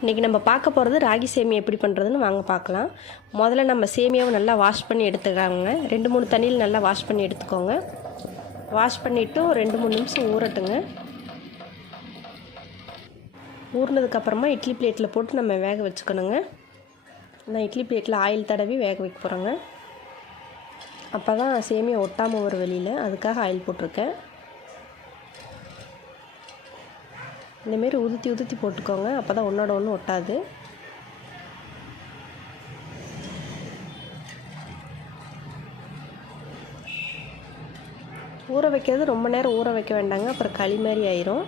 இன்றைக்கி நம்ம பார்க்க போகிறது ராகி சேமியா எப்படி பண்ணுறதுன்னு வாங்க பார்க்கலாம். முதல்ல நம்ம சேமியாவை நல்லா வாஷ் பண்ணி எடுத்துக்காங்க. 2-3 தண்ணியில் நல்லா வாஷ் பண்ணி எடுத்துக்கோங்க. வாஷ் பண்ணிவிட்டு 2-3 நிமிஷம் ஊறட்டுங்க. ஊறினதுக்கப்புறமா இட்லி பிளேட்டில் போட்டு நம்ம வேக வச்சுக்கணுங்க. நான் இட்லி பிளேட்டில் ஆயில் தடவி வேக வைக்க போகிறேங்க. அப்போ தான் சேமியா ஒட்டாமல் வரும் வெளியில், அதுக்காக ஆயில் போட்டிருக்கேன். இந்தமாரி உதுத்தி போட்டுக்கோங்க, அப்போ தான் ஒன்றோட ஒன்று ஒட்டாது. ஊற வைக்கிறது ரொம்ப நேரம் ஊற வைக்க வேண்டாங்க, அப்புறம் களி மாதிரி ஆயிரும்.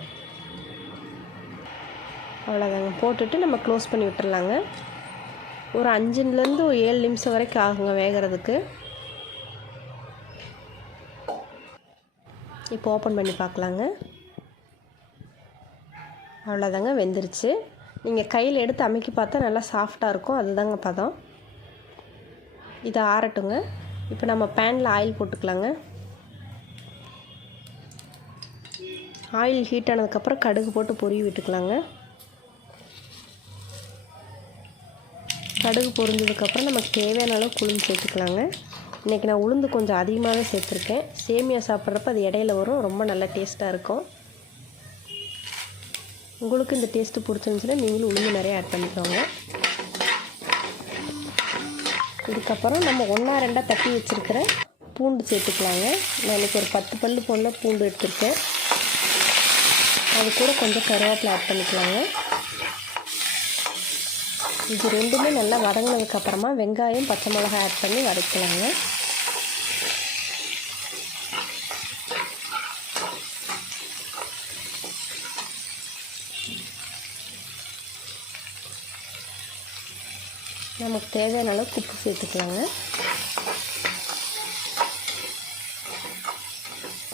அவ்வளோதாங்க. போட்டுட்டு நம்ம க்ளோஸ் பண்ணி விட்டுறலாங்க. ஒரு 5லேருந்து ஒரு 7 நிமிஷம் வரைக்கும் ஆகுங்க வேகிறதுக்கு. இப்போ ஓப்பன் பண்ணி பார்க்கலாங்க. அவ்வளோதாங்க, வெந்துருச்சு. நீங்கள் கையில் எடுத்து அமுக்கி பார்த்தா நல்லா சாஃப்டாக இருக்கும், அதுதாங்க பதம். இதை ஆறட்டுங்க. இப்போ நம்ம பேனில் ஆயில் போட்டுக்கலாங்க. ஆயில் ஹீட் ஆனதுக்கப்புறம் கடுகு போட்டு பொரிய விட்டுக்கலாங்க. கடுகு பொரிஞ்சதுக்கப்புறம் நமக்கு தேவையான அளவு உளுந்து சேர்த்துக்கலாங்க. இன்றைக்கி நான் உளுந்து கொஞ்சம் அதிகமாகவே சேர்த்துருக்கேன். சேமியா சாப்பிட்றப்ப அது இடையில வரும், ரொம்ப நல்ல டேஸ்ட்டாக இருக்கும். உங்களுக்கு இந்த டேஸ்ட்டு பிடிச்சிருந்துச்சுன்னா நீங்களும் உளுந்து நிறைய ஆட் பண்ணிக்கோங்க. இதுக்கப்புறம் நம்ம 1-2 தட்டி வச்சுருக்கிற பூண்டு சேர்த்துக்கலாங்க. நான் இன்றைக்கி ஒரு 10 பல்லு போல் பூண்டு எடுத்துருக்கேன். அது கூட கொஞ்சம் கருவேப்பிலை ஆட் பண்ணிக்கலாங்க. இது ரெண்டுமே நல்லா வதங்கினதுக்கப்புறமா வெங்காயம், பச்சை மிளகாய் ஆட் பண்ணி வதக்கலாங்க. நமக்கு தேவையான அளவுக்கு உப்பு சேர்த்துக்கலாங்க.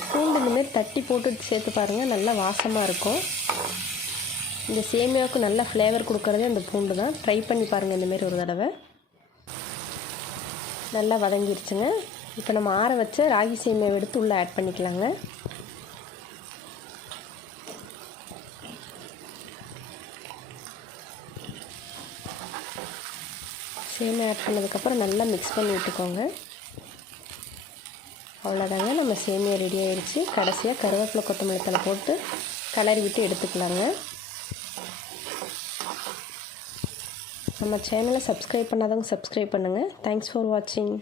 பூண்டு இந்தமாரி தட்டி போட்டு சேர்த்து பாருங்கள், நல்லா வாசமாக இருக்கும். இந்த சேமியாவுக்கு நல்ல ஃப்ளேவர் கொடுக்குறதே அந்த பூண்டு தான். ட்ரை பண்ணி பாருங்கள் இந்தமாரி ஒரு தடவை. நல்லா வதங்கிருச்சுங்க. இப்போ நம்ம ஆற வச்ச ராகி சேமியாவை எடுத்து உள்ளே ஆட் பண்ணிக்கலாங்க. சேமியா ஆட் பண்ணதுக்கப்புறம் நல்லா மிக்ஸ் பண்ணி விட்டுக்கோங்க. அவ்வளோதாங்க, நம்ம சேமியா ரெடி ஆகிடுச்சு. கடைசியாக கருவேப்பிலை, கொத்தமல்லி தழை போட்டு கலரி விட்டு எடுத்துக்கலாங்க. நம்ம சேனலை சப்ஸ்கிரைப் பண்ணாதவங்க சப்ஸ்கிரைப் பண்ணுங்கள். தேங்க்ஸ் ஃபார் வாட்சிங்.